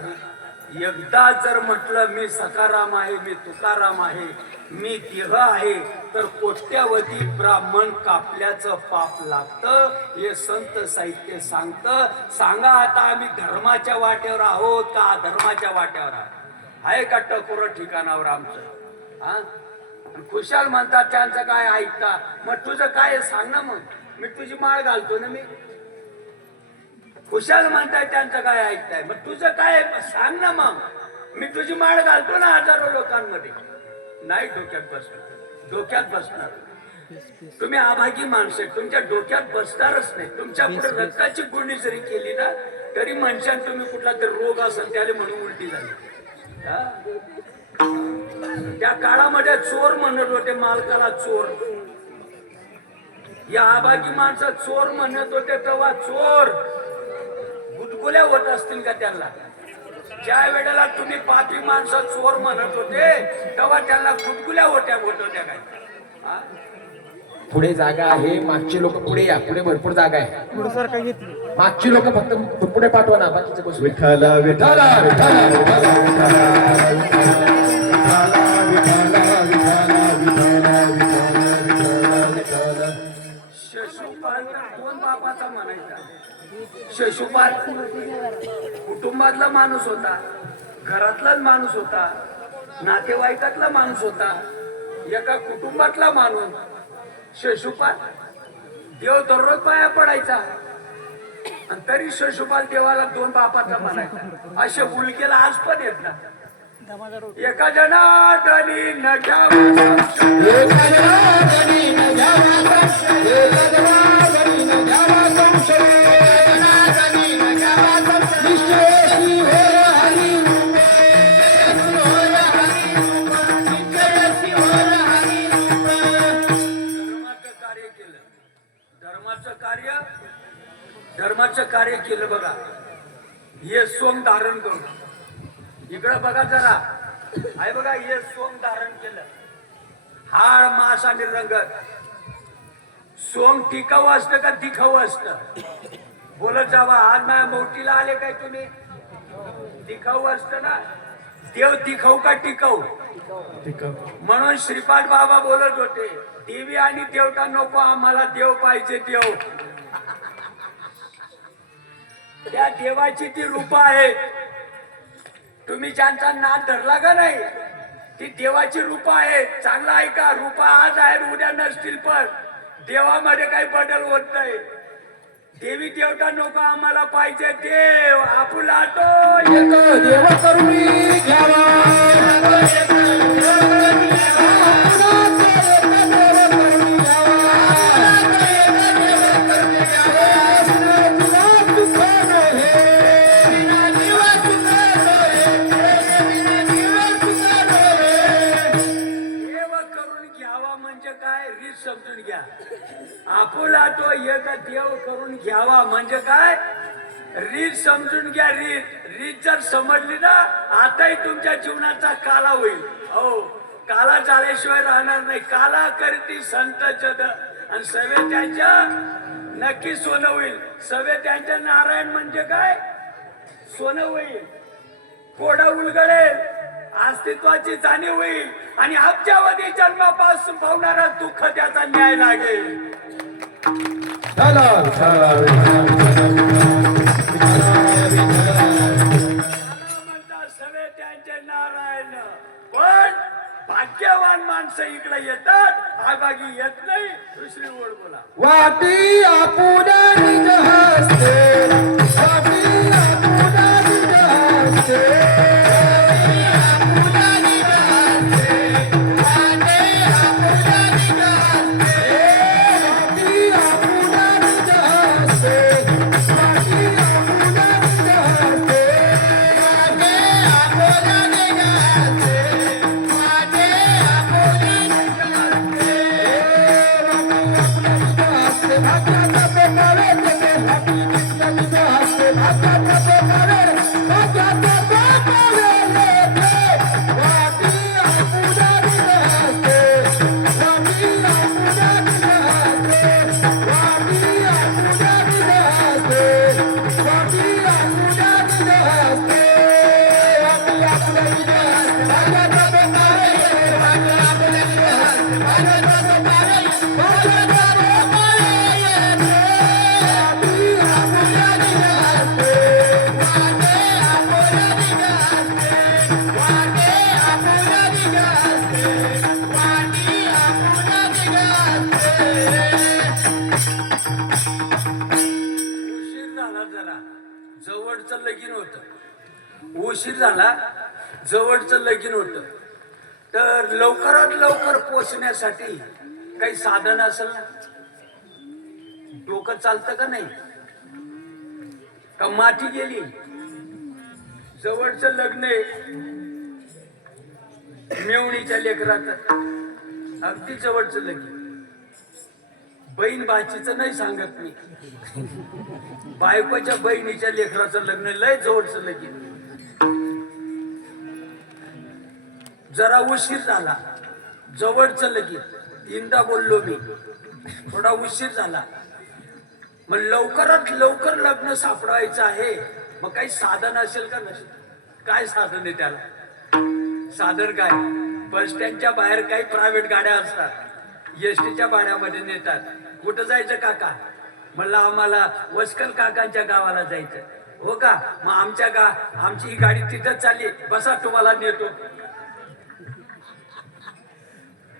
आहे. एकदा जर म्हटलं मी सखाराम आहे, मी तुकाराम आहे, मी तिघ आहे, तर कोट्यावधी ब्राह्मण कापल्याचं पाप लागतं. हे संत साहित्य सांगतं. सांगा आता आम्ही धर्माच्या वाट्यावर आहोत का अधर्माच्या वाट्यावर आहोत? आहे का टकोर ठिकाणावर आमचं? हा, खुशाल म्हणतात त्यांचं काय ऐकता. मग तुझं काय सांग ना. मग मी तुझी माळ घालतो ना. मी खुशाल म्हणताय त्यांचं काय ऐकताय. मग तुझं काय सांग ना. मग मी तुझी माळ घालतो ना हजारो लोकांमध्ये. नाही डोक्यात बसणार, डोक्यात बसणार. तुम्ही आभागी माणसं, तुमच्या डोक्यात बसणारच नाही. तुमच्या पुढे रक्ताची गुणी जरी केली ना तरी म्हणशान तुम्ही कुठला तरी रोग असेल त्याला म्हणून उलटी झाली. त्या काळामध्ये चोर म्हणत होते मालकाला चोर. या आभागी माणसं चोर म्हणत होते तेव्हा चोर गुदगुल्या होत असतील का त्यांना? ज्या वेळेला तुम्ही पापी माणसं चोर म्हणत होते तेव्हा त्यांना गुदगुल्या होत होत्या काय? पुढे जागा आहे. मागचे लोक पुढे या. पुढे भरपूर जागा आहे. मागची लोक फक्त पुढे पाठवा ना. बाकीचे बस. विठ्ठला विठ्ठला विठ्ठला विठ्ठला शिशुपाल कोण बापाचा म्हणायचा? शिशुपाल कुटुंबातला माणूस होता, घरातलाच माणूस होता, नातेवाईकातला माणूस होता, एका कुटुंबातला माणूस. शिशुपाल देव दररोज पाया पडायचा आणि तरी शिशुपाल देवाला दोन बापाचा म्हणायचा. असे उलकेला आज पण येत ना. एका जनार्दनी न घ्यावा धर्माचं कार्य केलं बघा. हे सोंग धारण करून इकडं बघा जरा. आहे बघा, हे सोंग धारण केलं. हाड मास आणि रंगत. सोंग टिकाऊ असतं का दिखाऊ असतं? बोलत जावा. आज माझ्या मोठीला आले काय तुम्ही? दिखाऊ असतं ना. देव दिखाऊ का टिकाऊ? म्हणून श्रीपाद बाबा बोलत होते देवी आणि देवता नको आम्हाला, देव पाहिजे. देव त्या देवाची ती रूप आहे. तुम्ही ज्यांचा नाद धरला का नाही ती देवाची रूप आहे. चांगला ऐका. रूपा आज आहे उद्या नसतील पण देवामध्ये काही बदल होत नाही. देवी देवता नको आम्हाला पाहिजे. देव आपुला तो देव करुणी घ्यावा. समजून घ्या. आपुला तो एक देव करून घ्यावा म्हणजे काय? रीत समजून घ्या. रीत जर समजली ना आताही तुमच्या जीवनाचा काला होईल. हो, काला झाल्याशिवाय राहणार नाही. काला करती संत जद आणि सवे त्यांच्या नक्की सोनं होईल. सवे त्यांच्या नारायण म्हणजे काय? सोनं होईल. कोडा उलगडेल, अस्तित्वाची जाणीव होईल आणि अब्जावधी जन्मापासून पावणारा दुःख त्याचा न्याय लागेल. सगळे त्यांचे नारायण. पण भाग्यवान माणसं इकडे येतात, आगागी येत नाही. दुसरी ओळ बोला. वाटी आपुला निज हस्ते, वाटी आपुला निज हस्ते. Happy उशीर झाला जरा, जवळचं लगीन होत. उशीर झाला, जवळचं लगीन होत. तर लवकरात लवकर पोचण्यासाठी काही साधन असेल ना? डोकं चालतं का नाही? का माती गेली? जवळचं लग्न आहे मेवणीच्या लेकराचं, अगदी जवळचं लगीन. बहीण भाचीचं नाही सांगत मी, बायकोच्या बहिणीच्या लेकराचं लग्न, लय जवळचं लगीन. जरा उशीर झाला, जवळचं लगीन. तीनदा बोललो मी, थोडा उशीर झाला. मग लवकरात लवकर लग्न सापडायचं आहे, मग काही साधन असेल का नसेल? काय साधन आहे त्याला? साधन काय? बस स्टँडच्या बाहेर काही प्रायव्हेट गाड्या असतात, एसटीच्या भाड्यामध्ये नेतात. कुठं जायचं काका? म्हणलं आम्हाला वस्कल काकांच्या गावाला जायचं. हो का? मग आमची ही गाडी तिथं चालली, बसा तुम्हाला नेतो.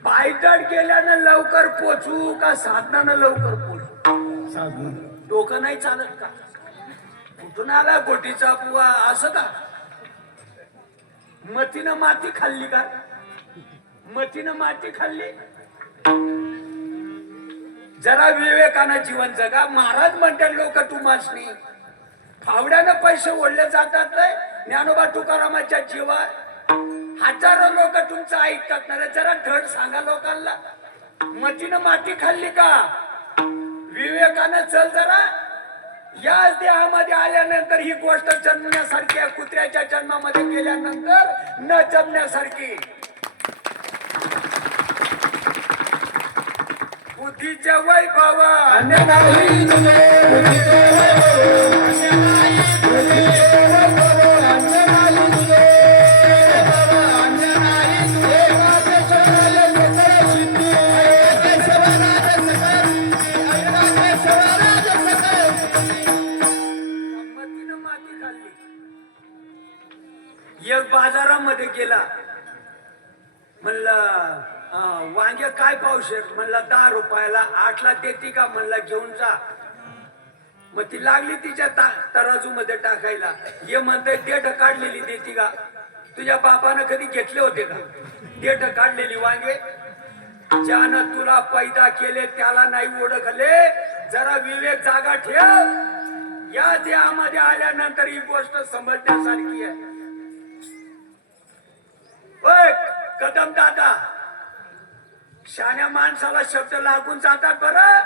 पायदळ गेल्यानं लवकर पोचू का साधनानं लवकर पोचू? डोकं नाही चालत का? कुठून आला गोटीचा पुवा? असं का? मतीनं माती खाल्ली का? मतीनं माती खाल्ली? जरा विवेकानं जीवन जगा. महाराज म्हणतात लोक तुमासनी फावड्यानं पैसे ओढले जातात. ज्ञानोबा तुकारामाच्या जीवात हजारो लोक तुमचं ऐकतात ना. जरा धड सांगा लोकांना. मतीनं माती खाल्ली का? विवेकानं चल जरा. याच देहामध्ये आल्यानंतर ही गोष्ट जन्मण्यासारखी आहे, कुत्र्याच्या जन्मामध्ये गेल्यानंतर न जमण्यासारखी. बुद्धीचे वैभव अन्य नाही तुझे, बुद्धीचे वैभव अन्य नाही, बुद्धीचे वैभव अन्य नाही तुझे, अन्य नाही तुझे. केशवराज सकळ सिद्धी, केशवराज सकळ सिद्धी, केशवराज सकळ सिद्धी. मतीनं माती खाल्ली. एक बाजारामध्ये गेला, म्हणलं वांगे काय पावशेर? म्हणला 10 रुपयाला. 8ला देती का? म्हणला घेऊन जा. मग ती लागली तिच्या तराजू मध्ये टाकायला. हे म्हणते देठ काढलेली देती का? तुझ्या बापानं कधी घेतले होते का देठ काढलेली वांगे? ज्यानं तुला पैदा केले त्याला नाही ओळखले. जरा विवेक जागा ठेव. या देहामध्ये आल्यानंतर ही गोष्ट समजण्यासारखी आहे. ओय कदम दादा, शाण्या माणसाला शब्द लागून जातात बरं.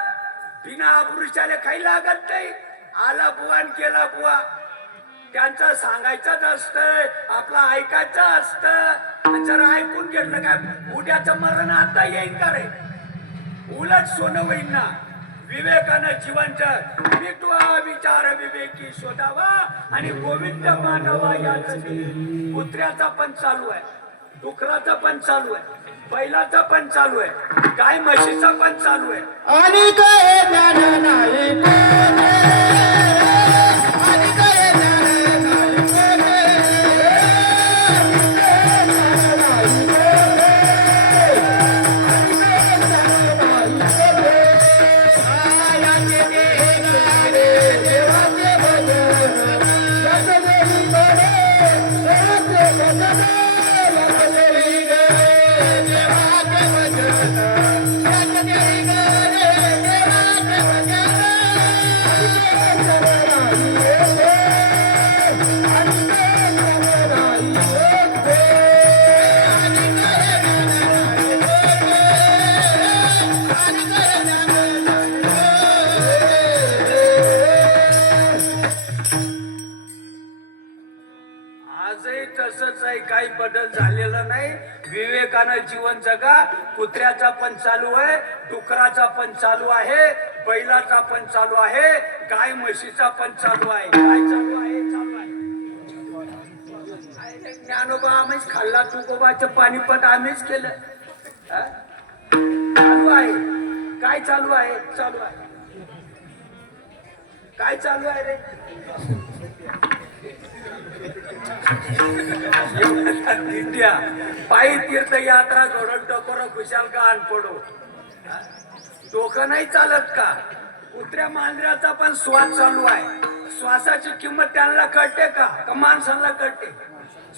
बिना आबरुष्याला काही लागत नाही. आला बुवा न केला बुवा, त्यांचं सांगायचंच असतंय, आपला ऐकायचं असतं. जर ऐकून घेतलं काय उद्याचं मरण आता येईन का रे? उलट सोनं होईन ना. विवेकानं जीवनच मिटवा विचार विवेकी शोधावा आणि गोविंद मानवा. याच कुत्र्याचा पण चालू आहे, डुकराचा पण चालू आहे, बैलाचा पण चालू आहे, गाय म्हशीचा पण चालू आहे. आणि काय ज्ञान नाही कोणे, आणि काय ज्ञान नाही कोणे, आयाचे देवारे देवाचे भजन, रसदेवी कडे देवाचे भजन, रसदेवी कडे देवाचे भजन, रसदेवी कडे देवाचे भजन. आजही तसंच आहे, काही बदल झालेला नाही. विवेकानं जीवन जगा. कुत्र्याचा पण चालू आहे, डुकराचा पण चालू आहे, बैलाचा पण चालू आहे, गाय म्हशीचा पण चालू आहे. काय चालू आहे? चालू आहे. ज्ञानोबा आम्हीच खाल्ला, तुकोबाचं पानिपत आम्हीच केलं. हा? चालू आहे. काय चालू आहे? चालू आहे. काय चालू आहे रे? दिंड्या पायी तीर्थयात्रा घडण टकोर खुशाल का अनपडो. डोकं नाही चालत का? कुत्र्या मांजराचा पण श्वास चालू आहे. श्वासाची किंमत त्यांना कळते का माणसांना कळते?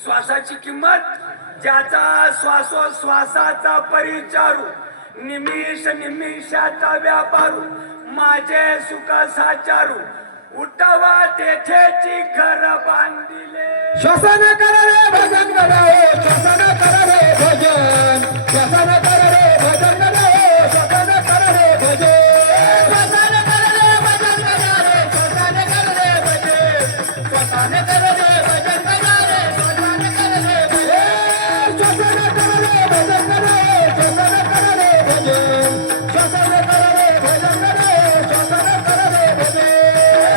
श्वासाची किंमत ज्याचा श्वासोश्वासाचा परिचारू, निमिष निमिषाचा व्यापारू, माझे सुख साचारू, उठावा तेथेची घर बांधिले. श्वसन कर रे भजन करावे, श्वसन कर रे भजन, श्वसन कर रे भजन करावे, श्वसन कर रे भजन, श्वसन कर रे भजन करावे, श्वसन कर रे भजन, श्वसन कर रे भजन करावे, श्वसन कर रे भजन, श्वसन कर रे भजन करावे, श्वसन कर रे भजन, श्वसन कर रे भजन करावे, श्वसन कर रे भजन,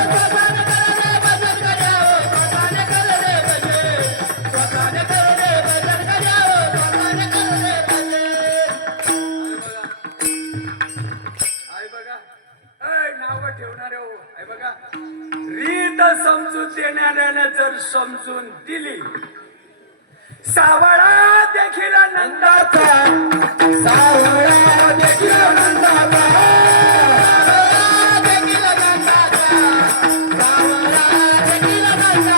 श्वसन कर रे भजन करावे, श्वसन कर रे भजन, श्वसन कर रे भजन करावे, श्वसन कर रे भजन. आहे बघा. नाव ठेवणारे हो आहे बघा. रीत समजून देणाऱ्याने जर समजून दिली, सावळा देखील नंदाचा, सावळा देखील नंदाचा, सावळा देखील नंदाचा, सावळा देखील नंदाचा,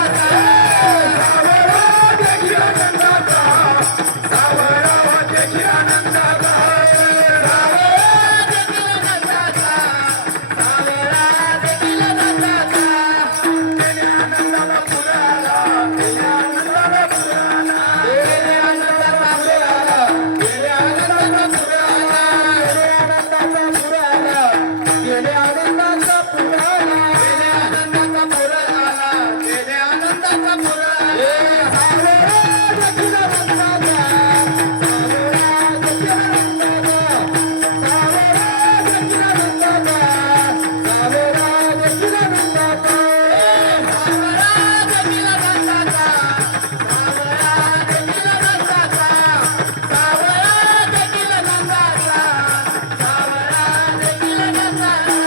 सावळा देखील नंदाचा, सावळा देखील नंदाचा, सावळा देखील नंदाचा, सावळा देखील नंदाचा. त्याने आनंदाला पुराला, त्याने आनंदाला पुराला. गेले आनंदाचा पुराला, गेले आनंदाचा पुराला, गेले आनंदाचा पुराला, गेले आनंदाचा पुराला, गेले आनंदाचा पुराला, गेले आनंदाचा पुराला. सावळा देखील नंदाचा, सावळा देखील नंदाचा, सावळा देखील नंदाचा, सावळा देखील नंदाचा, सावळा देखील नंदाचा, सावळा देखील नंदाचा, सावळा देखील नंदाचा, सावळा देखील नंदाचा.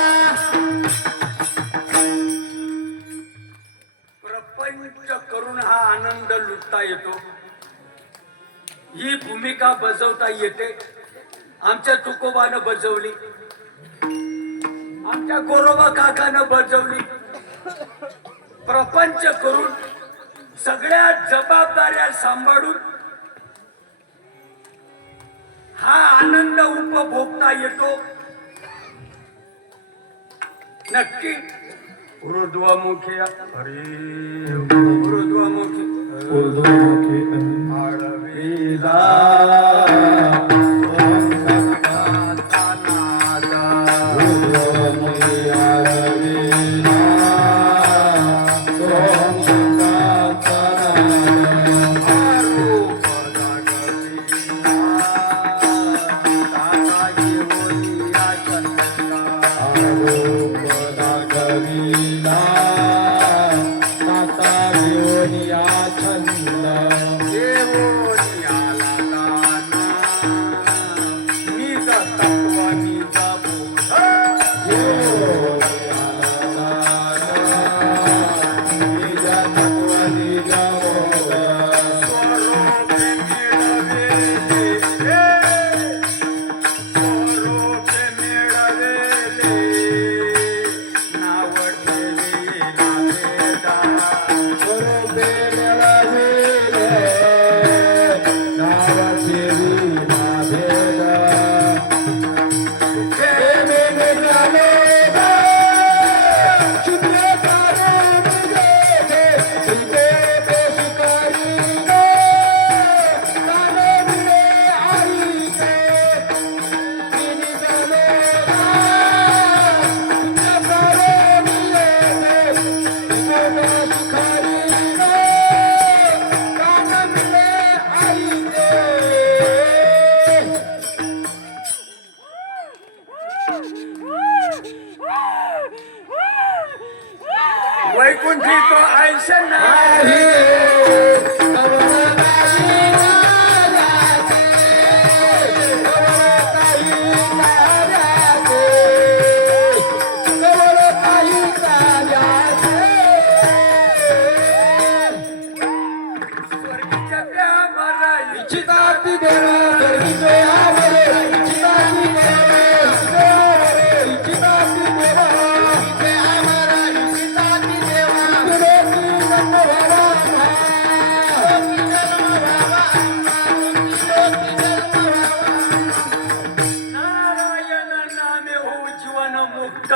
प्रपंच करून हा आनंद लुटता येतो, ही भूमिका बजावता येते. आमच्या तुकोबानं बजावली, आमच्या गोरोबा काकानं बजावली. प्रपंच करून सगळ्या जबाबदाऱ्या सांभाळून हा आनंद उपभोगता येतो. नक्की ऊर्ध्वमुखी हरी ऊर्ध्वमुखी आळवीला ओंकाराचा नाद. आरोप जागविला, दाता घेऊनिया चंदा. घेऊनिया लागाना, निज तत्व निज बोध. स्वरूपे मिळवेले, स्वरूपे मिळवेले, नाव ठेवीला भेदा. आरती देवा देवीचे आवरे हिची आरती देवा हिची आवरे हिची आरती देवा हिचे आवरे हिची आरती देवा तुझे की जन्म व्हावा नारायण नामे होऊ जीवन मुक्त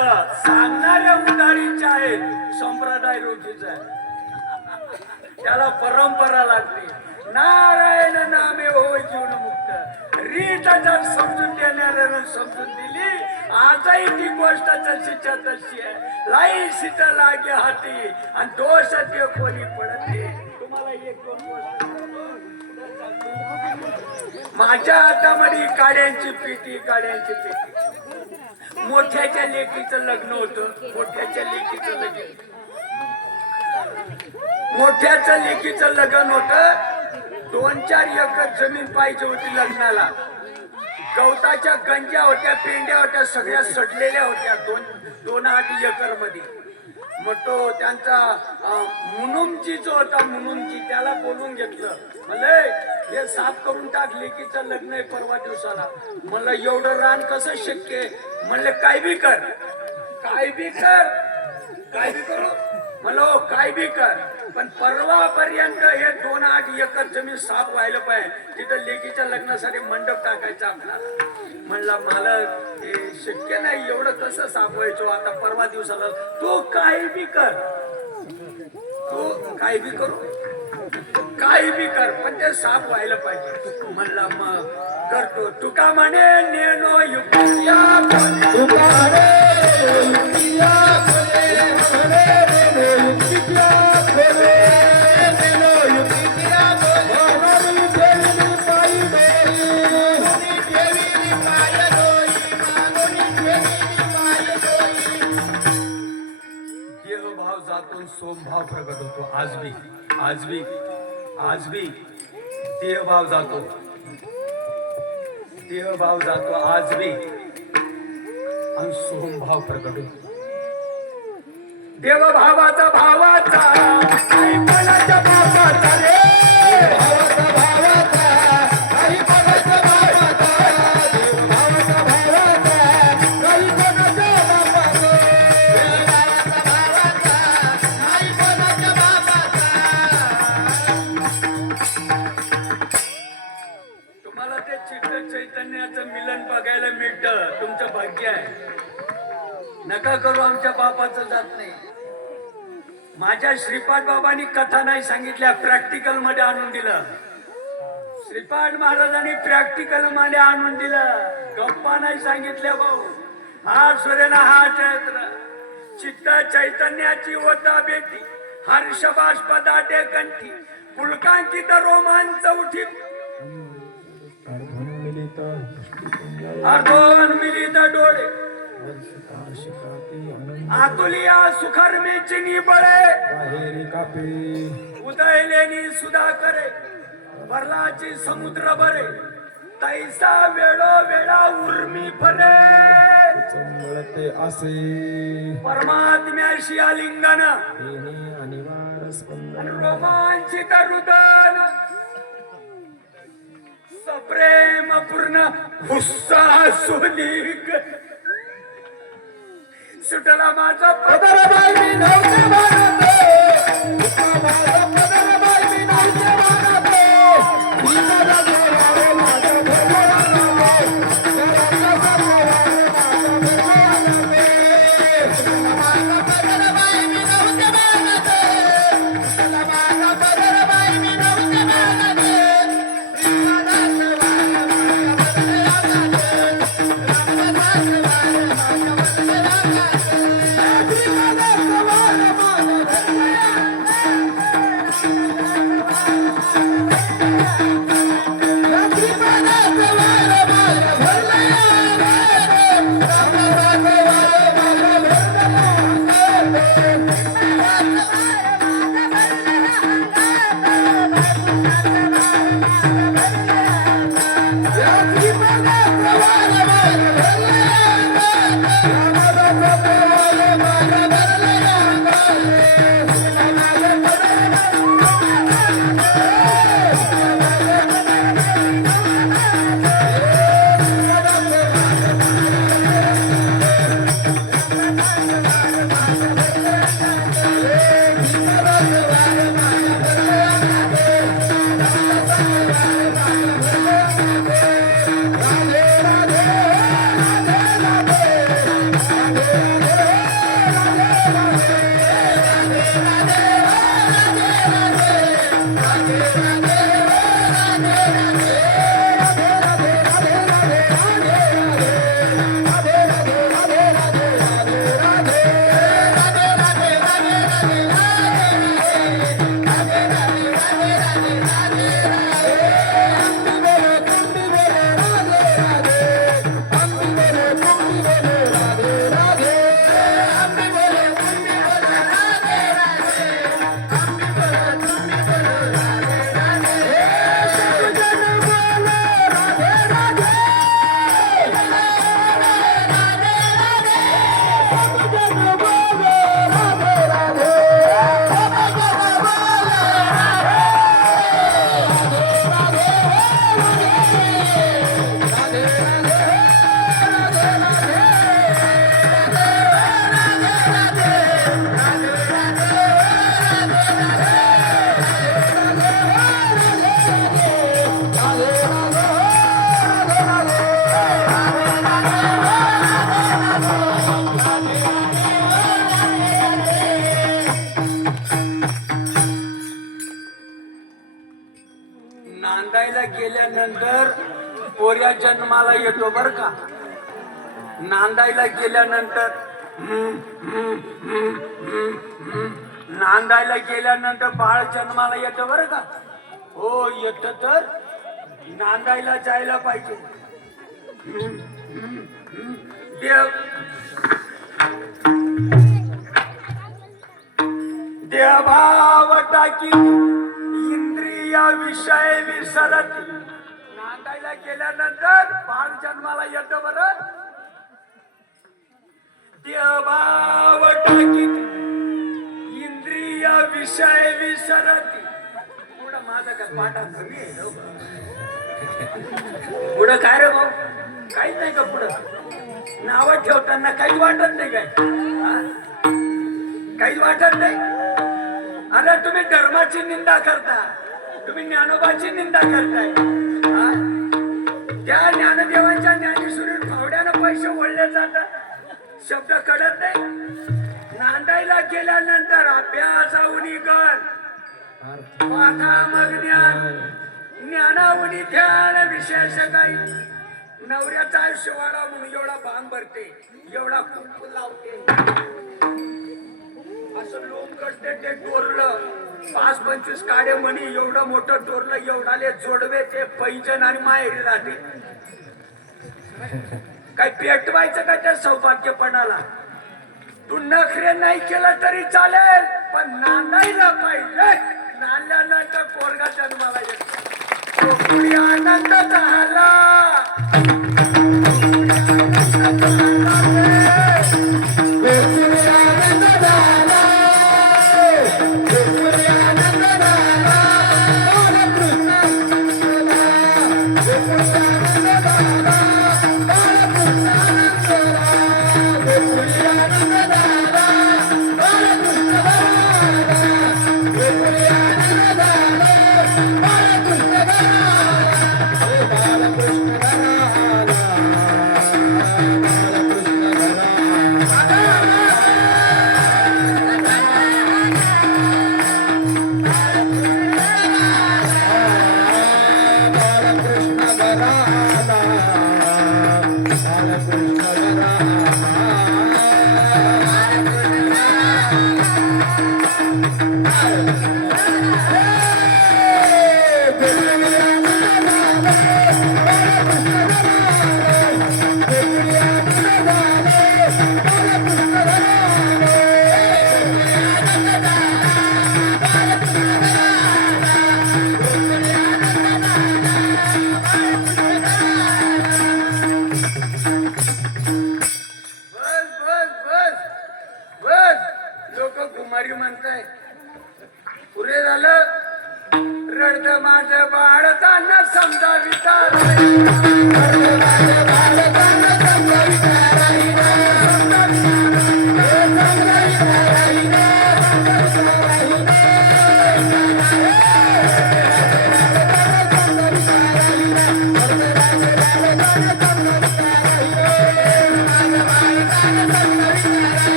सांगणाऱ्या उदारीचे आहेत संप्रदाय रोजीचा आहे त्याला परंपरा लागते नारायण नामे होऊ जीवन मुक्त रीत जर समजून देणाऱ्यानं समजून दिली आजही ती गोष्ट जशीच्या तशी आहे लाई सीत लागे हाती आणि दोष ते कोणी पडते तुम्हाला एक दोन गोष्ट माझ्या हातामध्ये काड्यांची पेटी मोठ्याच्या लेकीचं लग्न होतं मोठ्याचं लेकीचं लग्न होतं 2-4 एकर जमीन पाहिजे होती लग्नाला गवताच्या गंजा होत्या पेंड्या होत्या सगळ्या सडलेल्या होत्या 2-8 एकर मध्ये मग तो त्यांचा मुनुमजी जो होता मुनुमजी त्याला बोलून घेतलं म्हणले हे साफ करून टाक लेकीचं लग्न आहे परवा दिवसाला म्हणलं एवढं रान कसं शक्य आहे म्हणले काय बी करू म्हणलो काय बी कर पण परवापर्यंत हे 2-8 एकर जमीन साफ व्हायला पाहिजे तिथं लेकीच्या लग्नासाठी मंडप टाकायचा आपल्याला म्हणला मला हे शक्य नाही एवढं कसं साफ व्हायचो आता परवा दिवसाला तू काही बी कर पण ते साफ व्हायला पाहिजे म्हणला मग करतो तुका म्हणे नेनो युक्तिया तुका म्हणे युक्तिया खोले म्हणे नेनो युक्तिया खोले नेनो युक्तिया खोले मानवी देवी पायी देह भाव जातून सोमभाव प्रगट होतो आज भी देह भाव जातो आज भी आणि सोमभाव प्रगट होतो देवभावाचा भावाचा आई मनाच्या भावाचा रे भावाचा काही कोणाच्या भावाचा देवभावाचा भावाचा काही कोणाच्या बापाचा देवभावाचा भावाचा काही कोणाच्या बापाचा तुम्हाला ते चित्त चैतन्याचं मिलन बघायला मिळतं तुमचं भाग्य आहे नका करू आमच्या बापाचं जात नाही माझ्या श्रीपाद बाबांनी कथा नाही सांगितल्या प्रॅक्टिकल मध्ये आणून दिलं श्रीपाद महाराजांनी प्रॅक्टिकल मध्ये आणून दिलं गप्पा नाही सांगितल्या भाऊ हा सूर्यना हा चैत्र चित्त चैतन्याची होता बेटी हर्षबाष्पदाटे कंठी पुलकांकित रोमांच उठी अर्धोन मिलित डोळे आतुलिया सुखर्मीची निबळे बाहेरी कापे उदयलेनी सुधा करे भरलाची समुद्र भरे तैसा वेळो वेळा उर्मी फरे चंबळते असे परमात्म्याशी आलिंगन हेने अनिवार्य स्पंदन रोमांचित हृदन सप्रेम पूर्ण हुस्सा सुनिक सुटला माझा पदरबाई मी नव्हते म्हणतो माझा पदरबाई मी नव्हते म्हणतो मी माझा जोरावे माझा भरभरा लावे जोराचा भरभरावे माझा भरभरा लावे माझा पदरबाई मी नव्हते म्हणतो माझा पदरबाई मी नव्हते म्हणतो गेल्यानंतर पोऱ्या जन्माला येतो बर का. नांदायला गेल्यानंतर नांदायला गेल्यानंतर बाळ जन्माला येतं बर का. हो येत तर नांदायला जायला पाहिजे. देव देवाव टाकी इंद्रिय विषय विसरत. नांदायला गेल्यानंतर बाळ जन्माला येतं बरं. देवाव टाकी इंद्रिय विषय विसरत. पुढं माझं काय पाठा कमी आहे हो. पुढं काय रे भाऊ काहीच नाही का पुढं. नाव ठेवताना काहीच वाटत नाही काय. काहीच वाटत नाही. अरे तुम्ही धर्माची निंदा करता. तुम्ही ज्ञानोबाची निंदा करताय. त्या ज्ञानदेवांच्या ज्ञानेश्वरी फावड्यानं पैसे ओढले जातात. शब्द कळत नाही. नांदायला गेल्यानंतर अभ्यासावनी कर पाठा मग ज्ञान. ज्ञानावनी ध्यान विशेष काही. नवऱ्याचा आयुष्य वाढा म्हणून एवढा भांग भरते एवढा कुंकू लावते. असं लोक करते ते टोरलं 5-25 काडे म्हणी एवढं मोठं टोरलं एवढाले जोडवे ते पैजन आणि माहेरी राहते. काय पेटवायचं का त्या सौभाग्यपणाला. तू नखरे नाही केलं तरी चालेल पण नांदायला पाहिजे. नांदल्यानंतर पोरगा जन्माला येतो. पुढे आनंद झाला.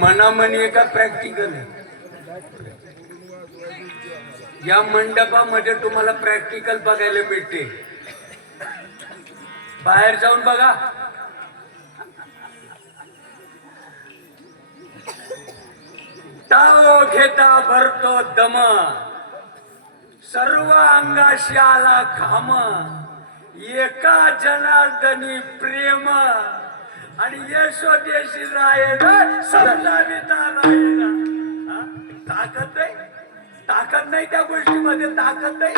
मनामनी का प्रॅक्टिकल आहे. या मंडपामध्ये तुम्हाला प्रॅक्टिकल बघायला मिळते. बाहेर जाऊन बघा. ताव घेता भरतो दम. सर्व अंगाशी आला घाम. एका जनार्दनी प्रेम. आणि यशोदेशी रायला समजाविता राहिला. ताकद नाही. ताकद नाही त्या गोष्टीमध्ये. ताकद नाही.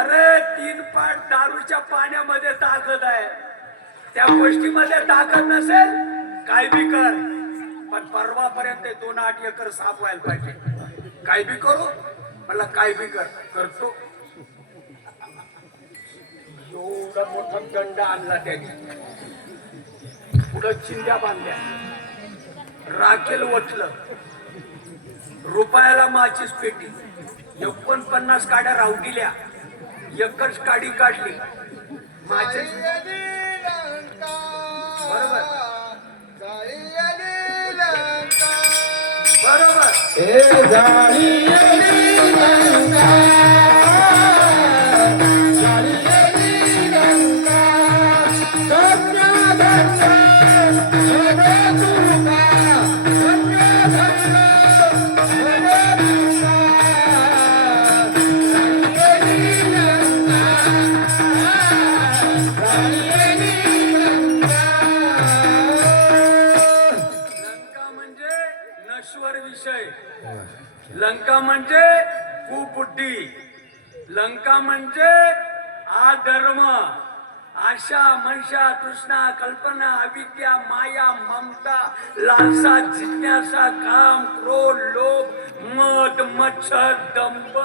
अरे 3 पाट दारूच्या पाण्यामध्ये ताकद आहे. त्या गोष्टीमध्ये ताकद नसेल काय बी कर. पण परवापर्यंत 2-8 एकर साफ व्हायला पाहिजे. काय बी करू मला, काय बी करतो. एवढा मोठा दंड आणला त्याने, पुढं चिंध्या बांधल्या, राखेल वटलं, रुपयाला माचीस पेटी, 49 काड्या रावटिल्या, एकच काडी काढली माचीस. बरोबर बरोबर. ए जाळी आली लंका, जाळी आली लंका, धन्य धन्य हे तुका, धन्य धन्य हे तुका, जाळी आली लंका, जाळी आली लंका. लंका म्हणजे नश्वर विषय, लंका म्हणजे कुबुद्धी, लंका म्हणजे अधर्म, आशा, मनशा, तृष्णा, कल्पना, अविद्या, माया, ममता, लालसा, जिज्ञासा, काम, क्रोध, लोभ, मद, मच्छर, दंभ,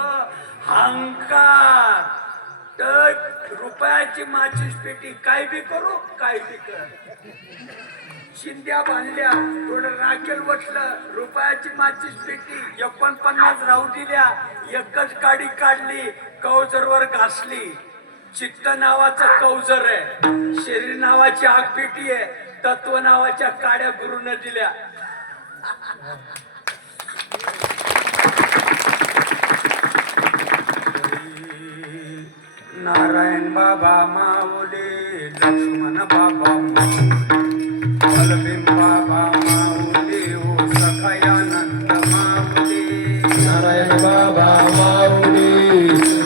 अहंकार. तर रुपयाची माचीस पेटी, काय बी करू काय बी कर. शिंद्या बांधल्या, थोडं राखेल वटलं, रुपयाची माचीस पेटी, 49 राहू दिल्या, एकच काडी काढली, कवजरवर घासली. चित्त नावाचं कवजर आहे, शरीर नावाची आगपेटी आहे, तत्व नावाच्या काड्या गुरुनं दिल्या. नारायण बाबा माऊली, लक्ष्मण बाबा माऊली, बलभीम बाबा माऊली, ओ सखायानंद माऊली. नारायण बाबा माऊली,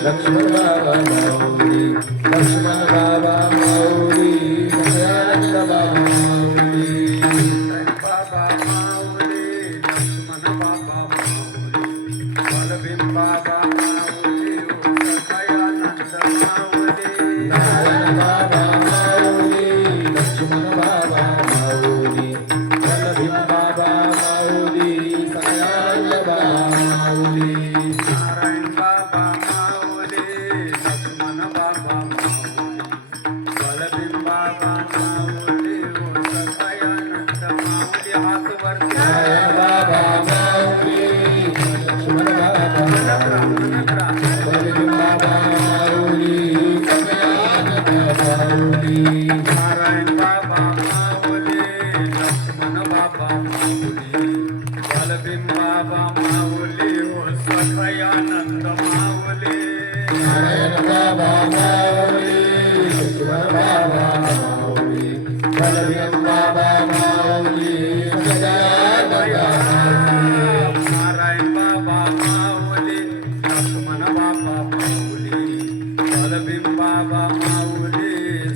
लक्ष्मण बाबा माऊली, लक्ष्मण बाबा माऊली, दयानंद बाबा माऊली. नारायण बाबा माऊली, लक्ष्मण बाबा माऊली, बलभीम बाबा माऊली, ओ सखायानंद माऊली. नारायण बाबा माऊली, लक्ष्मण बाबा माऊली, बलभीम बाबा माऊली, दयानंद बाबा माऊली. नारायण बाबा माऊली, लक्ष्मण बाबा माऊली, बलभीम बाबा माऊली, ओ सखायानंद माऊली. हात वरती नारायण बाबा माऊली, लक्ष्मण बाबा म्हणत राहा. बलभीम बाबा माऊली, दयानंद माऊली. नारायण बाबा माऊली, लक्ष्मण बाबा माऊली, बलभीम बाबा माऊली, ओ सखायानंद माऊली. नारायण बाबा माऊली, लक्ष्मण बाबा माऊली, बलभीम बाबा माऊली, दयानंद माऊली. नारायण बाबा माऊली, लक्ष्मण बाबा माऊली, बलभीम बाबा माऊली,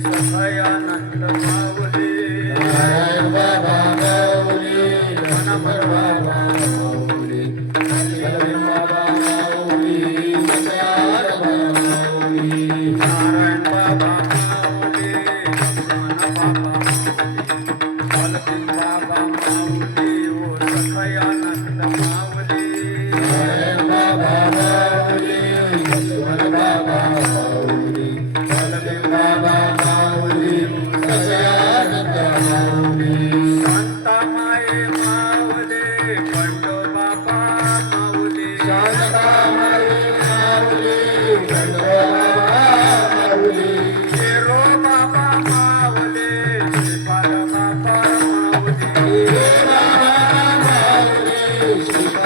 सखायानंद माऊली. नारायण बाबा माऊली, लक्ष्मण बाबा माऊली, बलभीम बाबा माऊली, दयानंद माऊली. नारायण बाबा माऊली, लक्ष्मण बाबा माऊली, बलभीम बाबा माऊली, ओ सखायानंद माऊली. नारायण बाबा माऊली, लक्ष्मण बाबा माऊली, बलभीम बाबा माऊली, दयानंद माऊली. शांता माये माऊली, खंडोबाबा माऊली. शांता माई माऊली, खंडोबा माऊली. शेरो बाबा माऊली, श्रीपाद बाबा माऊली. हे बाबा माऊली, श्रीपाद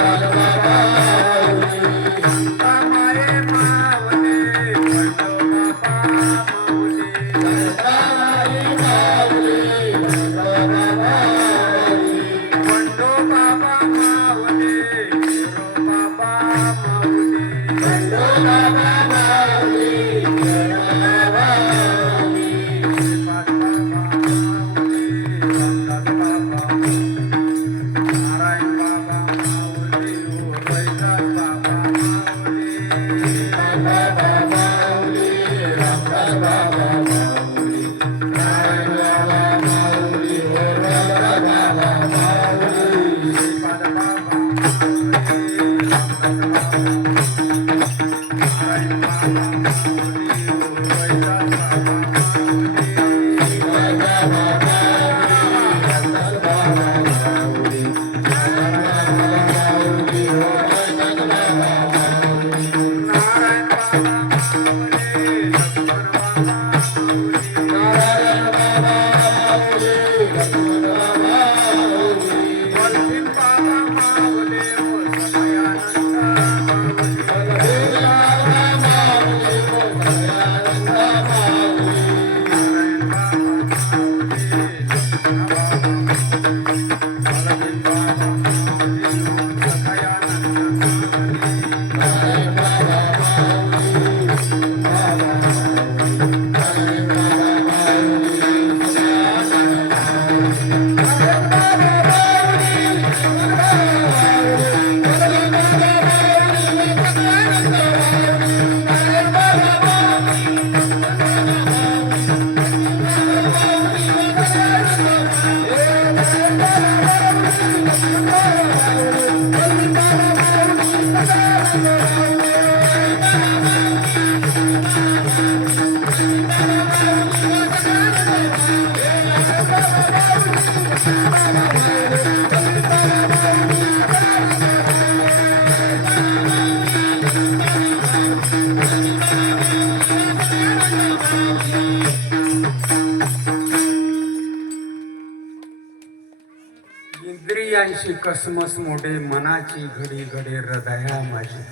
इंद्रियांशी कसमस मोडे मनाची घडी घडे हृदया माझी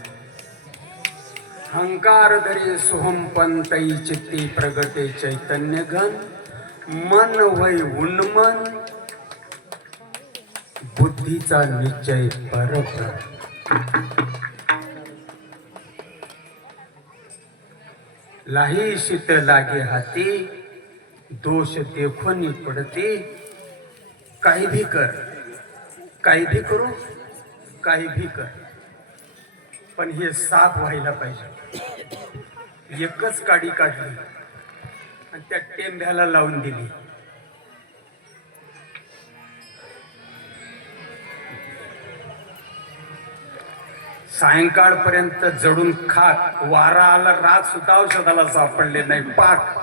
हंकार धरे सोहम पंतई चित्ती प्रगटे चैतन्य घन मन वै उन्मन बुद्धीचा निश्चय परब्रह्म लाही शीत लागे हाती दोष देखोनी पडते काही भी कर काही भी करू काही भी कर पण हे साफ व्हायला पाहिजे एकच काडी काढली आणि त्या टेंब्याला लावून दिली सायंकाळपर्यंत जडून खाक वारा आला रात सुद्धा औषधाला सापडले नाही पाक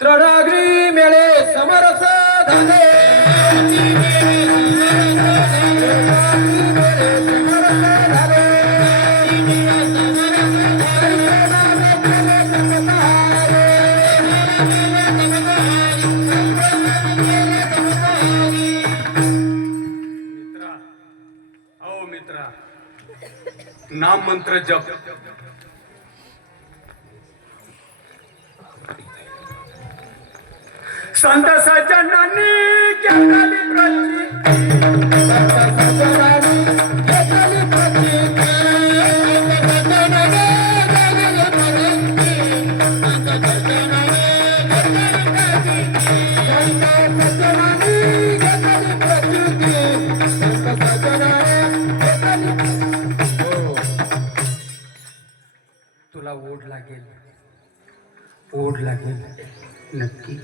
तृणाग्री मेळे समरस झाले मित्रा नाम मंत्र जप संत सज्जनांनी केली तुला ओढ लागेल नक्की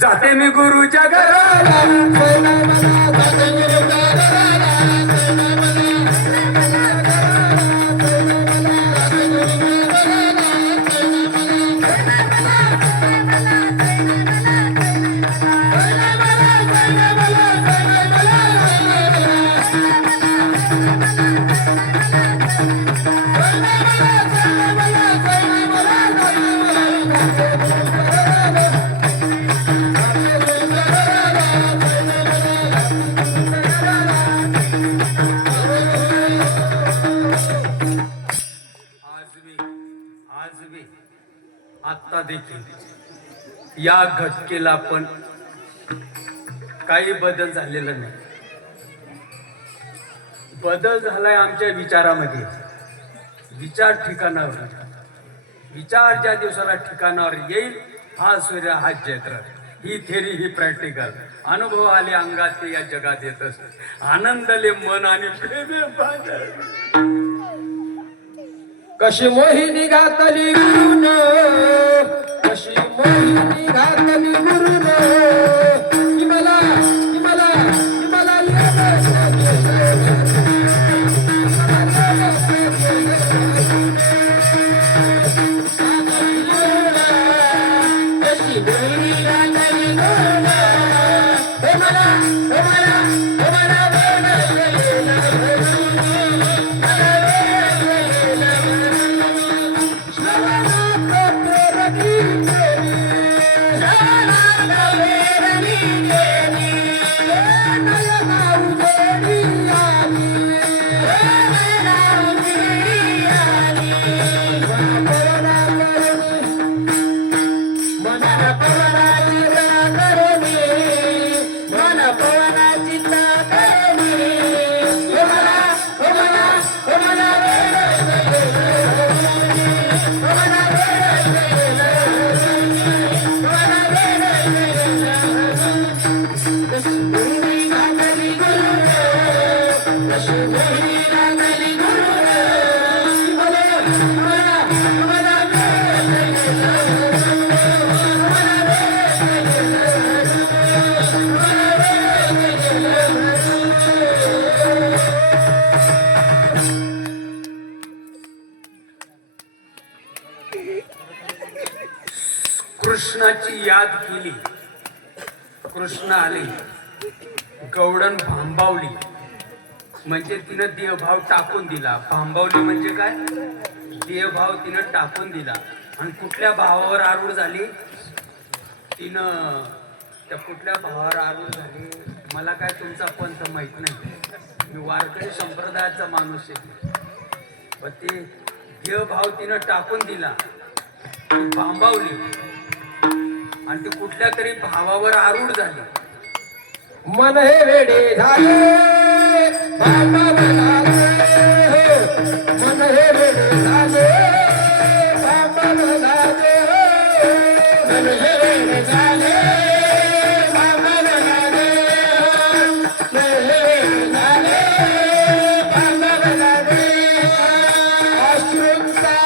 जाते मी गुरुच्या घराला आता देखील या घटकेला पण काही बदल झालेला नाही बदल झालाय आमच्या विचारामध्ये विचार ठिकाणावर विचार ज्या दिवसाला ठिकाणावर येईल हा सूर्य हा चैत्र ही थेरी ही प्रॅक्टिकल अनुभव आले अंगात ते या जगात येत असत आनंदले मन आणि प्रेमे बांधले कशी मोहिनी घातली गुरुन कशी मोहिनी घातली गुरुन मला कृष्णाची याद केली, कृष्ण आले, गवळण भांबावली म्हणजे तिनं देहभाव टाकून दिला. भांबावली म्हणजे काय? देहभाव तिनं टाकून दिला. आणि कुठल्या भावावर आरूढ झाली? तिनं त्या कुठल्या भावावर आरूढ झाली मला काय तुमचा पंथ माहित नाही, मी वारकरी संप्रदायाचा माणूस आहे. पण ते देहभाव तिनं टाकून दिला, ती भांबावली आणि ती कुठल्या तरी भावावर आरूढ झाली. मन हे वेडे झाले बाबा म्हणाले, मन हे वेडे झाले बाबा म्हणाले, मन हे वेडे झाले बाबा म्हणाले, मन हे वेडे झाले बाबा म्हणाले. अश्रूंचा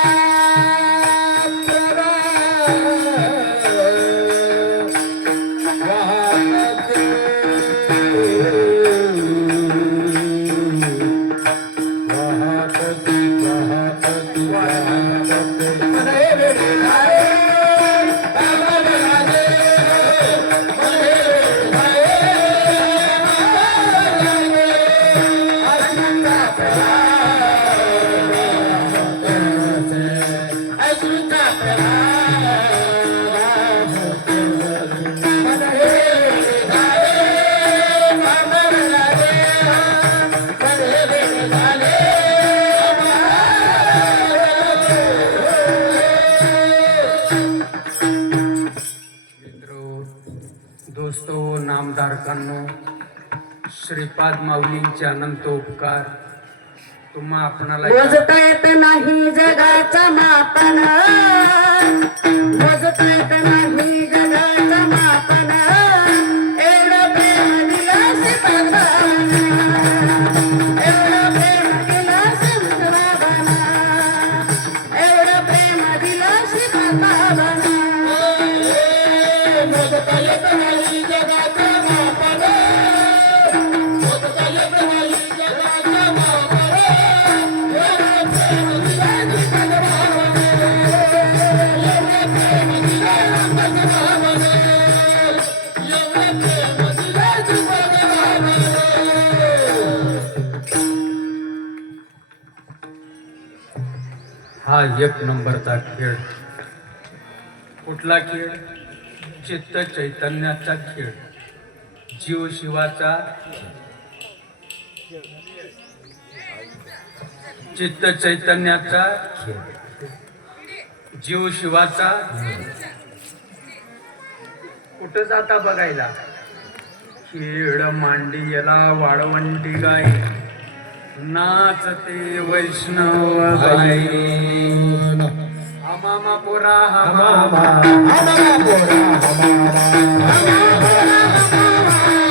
दोस्तो, नामधारकांनो, श्रीपाद माऊलींचे अनंत उपकार तुम्हा आपणाला मोजता येत नाही जगाचं मापन, मोजता येत नाही जगाचं मापन. एवढं प्रेम दिलं श्रीपादानं, एवढं प्रेम दिलं श्रीपादानं, एवढं प्रेम दिलं श्रीपादानं. मोजता येत नाही जगाचं मापन, मोजता येत नाही जगाचं मापन. एवढं प्रेम दिलं श्रीपादानं, एवढं प्रेम दिलं श्रीपादानं, एवढं प्रेम दिलं श्रीपादानं. हा एक नंबरचा खेळ. कुठला खेळ? चित्त चैतन्याचा खेळ, जीव शिवाचा, चित्त चैतन्याचा जीव शिवाचा. कुठं जाता बघायला? खेळ मांडी याला वाळवंटी गाय, नाचते वैष्णव गाय. हमामा पोरा हमामा, हमारा पोरा हमारा, हमारा पोरा हमारा,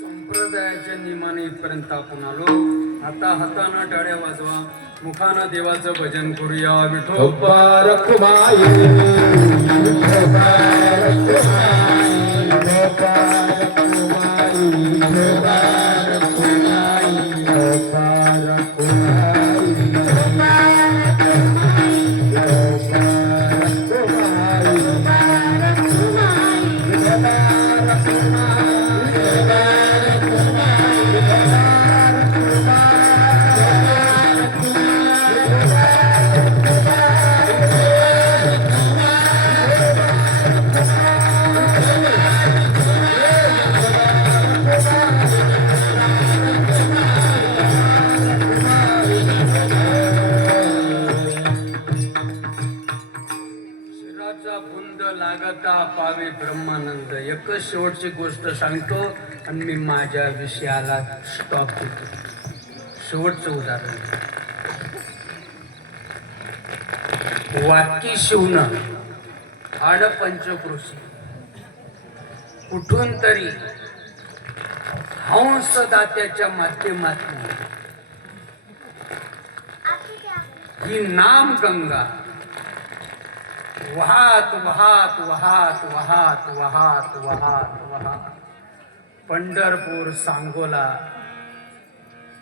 संप्रदायाच्या नियमाने इथपर्यंत आपण आलो. आता हातानं टाळ्या वाजवा, मुखानं देवाचं भजन करूया. विठोबा रखुमाई, विठोबा रखुमाई, विठोबा रखुमाई, विठोबा रखुमाई, विठोबा रखुमाई, विठोबा रखुमाई, विठोबा रखुमाई, विठोबा रखुमाई, विठोबा रखुमाई, विठोबा रखुमाई. शिराचा बुंद लागता पावे ब्रह्मानंद. एकच शेवटची गोष्ट सांगतो आणि मी माझ्या विषयाला स्टॉप देतो. शेवटचं उदाहरण, वाक्य शिवणं आड पंचकृषी. कुठून तरी हंसदात्याच्या माध्यमातून ही नाम गंगा वाहत वाहत वाहत वाहत वाहत वाहत वाहत पंढरपूर सांगोला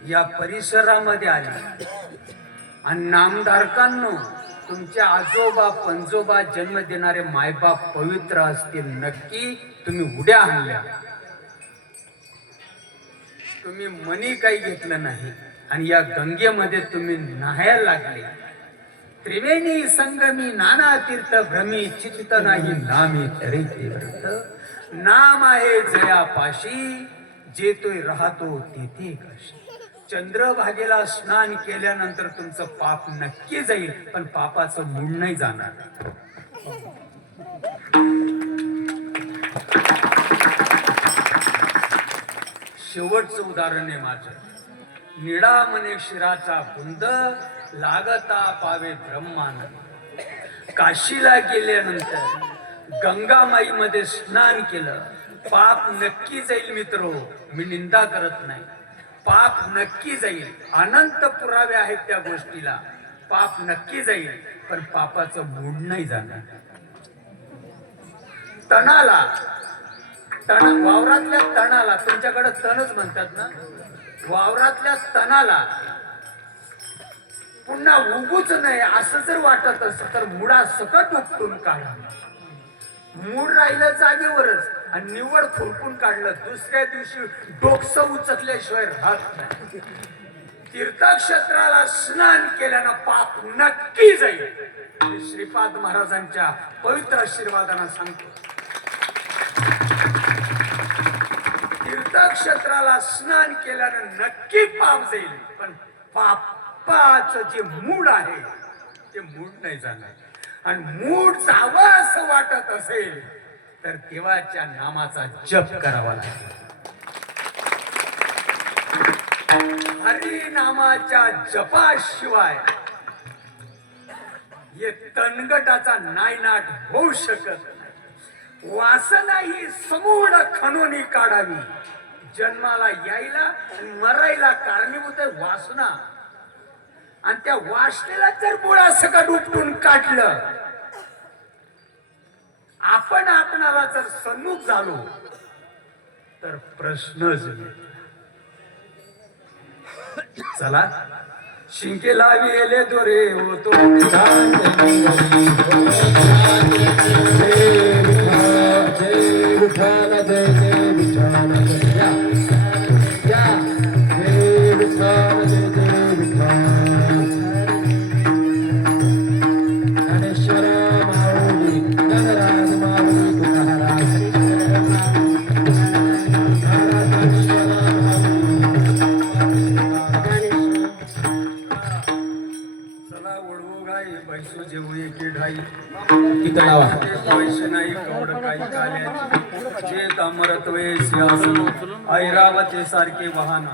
या परिसरामध्ये आली. आणि नामधारकांनो, तुमचे आजोबा पंजोबा जन्म देणारे मायबाप पवित्र असतील, नक्की तुम्ही उड्या आणल्या, तुम्ही मनी काही घेतलं नाही आणि या गंगेमध्ये तुम्ही न्हायला लागले. त्रिवेणी संगमी नाना तीर्थ भ्रमी चित्त नाही नामी तरी तीव्रत. नाम आहे जयापाशी, जेतोय राहतो तेथे काशी. चंद्रभागेला स्नान केल्यानंतर तुमचं पाप नक्की जाईल, पण पापाचं मूळ नाही जाणार. शेवटचं उदाहरण आहे माझं. निडा म्हणे शिराचा बुंद लागता पावे ब्रह्मानंद. काशीला गेल्यानंतर गंगामाईमध्ये स्नान केलं, पाप नक्की जाईल मित्रो, मी निंदा करत नाही. पाप नक्की जाईल, अनंत पुरावे आहेत त्या गोष्टीला. पाप नक्की जाईल, पण पापाचं मूळ नाही जाणार. तणाला वावरातल्या तणाला, तुमच्याकडे तणच म्हणतात ना, वावरातल्या तणाला पुन्हा उगूच नाही असं जर वाटत असत तर मुळा सकट उपटून काढा. मूळ राहिलं जागेवरच आणि निवड खुरपून काढलं, दुसऱ्या दिवशी डोकसं उचकल्याशिवाय राहत नाही. तीर्थक्षेत्राला स्नान केल्यानं पाप नक्की जाईल. श्रीपाद महाराजांच्या पवित्र आशीर्वादानं सांगतो, तीर्थक्षेत्राला स्नान केल्यानं नक्की पाप जाईल, पण पापाचं जे मूळ आहे ते मूळ नाही जाणार. आणि मूळ जावं असं वाटत असेल तर देवाच्या नामाचा जप करावा लागेल. हरी नामाच्या जपाशिवाय हे तणगटाचा नायनाट होऊ शकत नाही. वासना ही समूळ खणून काढावी. जन्माला यायला आणि मरायला कारणीभूत आहे वासना, आणि त्या वासनेला जर मुळा सकट उपटून काढलं, आपण आपणाला जर सन्मुख झालो तर प्रश्नच नाही. चला शिंके लाविले दोरे होतो इथं लावा. पैसे नाही कवड काही काल्याची, जे अमरत्वे सिंहासन ऐरावती सारखे वाहन,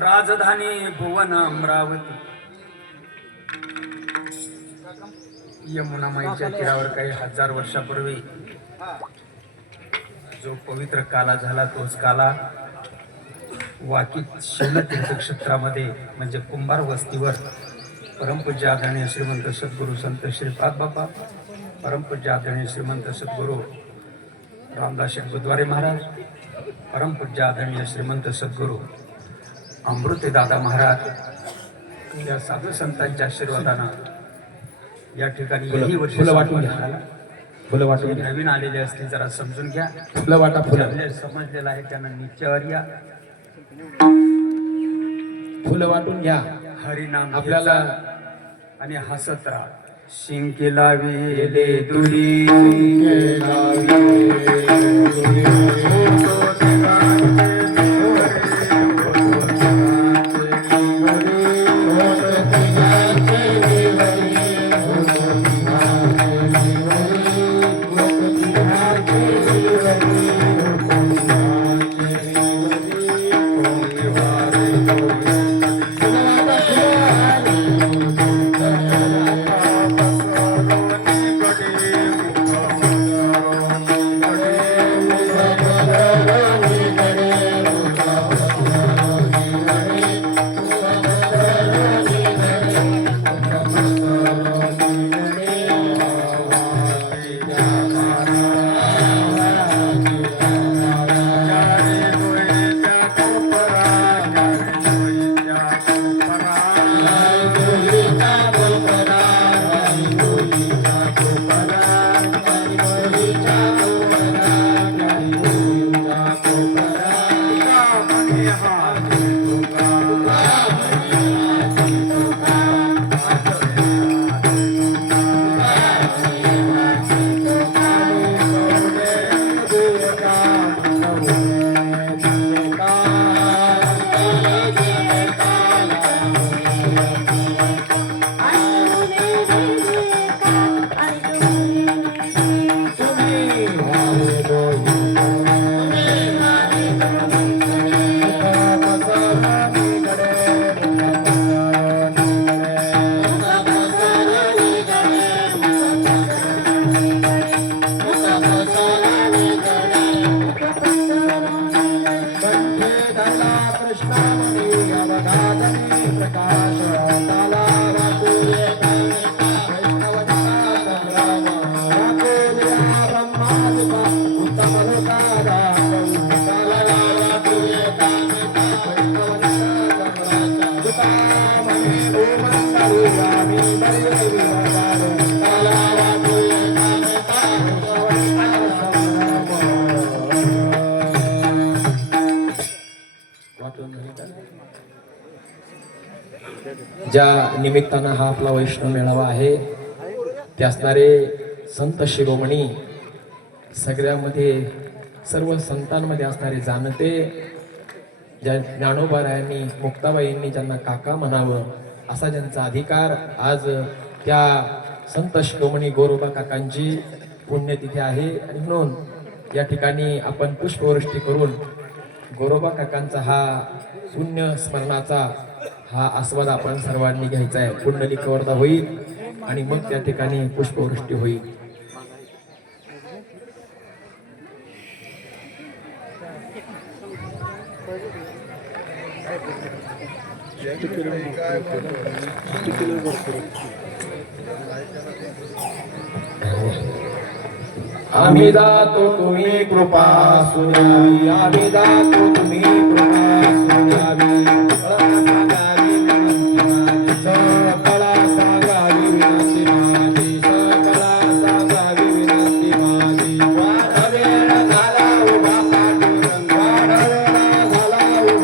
राजधानी भुवन अमरावती. यमुना माईच्या तीरावर काही हजार वर्षापूर्वी जो पवित्र काला झाला, तोच काला वाकीत शिवतीर्थ क्षेत्रामध्ये म्हणजे कुंभार वस्तीवर परमपूज्य आदरणीय श्रीमंत सद्गुरू संत श्रीपाद बाबा, परमपूज्य आदरणीय श्रीमंत सद्गुरू रामदास शेठ बुधवारे महाराज, परमपूज्य आदरणीय श्रीमंत सद्गुरू अमृते दादा महाराज या साधू संतांच्या आशीर्वादानं या ठिकाणी यही वर्ष फुलं वाटून घ्या. फुलं वाटून घ्या. नवीन आलेले असतील जरा समजून घ्या. फुलं वाटा. फुलं आपल्याला समजलेलं आहे त्यांना नित्यावर या. फुलं वाटून घ्या. हरिनाम आपल्याला आणि हसत राहा. शिंके लाविले दुरी ज्या निमित्तानं हा आपला वैष्णव मेळावा आहे ते असणारे संत शिरोमणी, सगळ्यामध्ये सर्व संतांमध्ये असणारे जाणते, ज्या ज्ञानोबारायांनी मुक्ताबाईंनी ज्यांना काका म्हणावं असा ज्यांचा अधिकार, आज त्या संत शिरोमणी गोरोबा काकांची पुण्यतिथी आहे आणि म्हणून या ठिकाणी आपण पुष्पवृष्टी करून गोरोबा काकांचा हा पुण्य स्मरणाचा हा आस्वाद आपण सर्वांनी घ्यायचा आहे. पुंडलिक वरदा होईल आणि मग त्या ठिकाणी पुष्पवृष्टी होईल. आम्ही जातो तुम्ही कृपा सुनावी, आम्ही जातो तुम्ही कृपा सुनावी.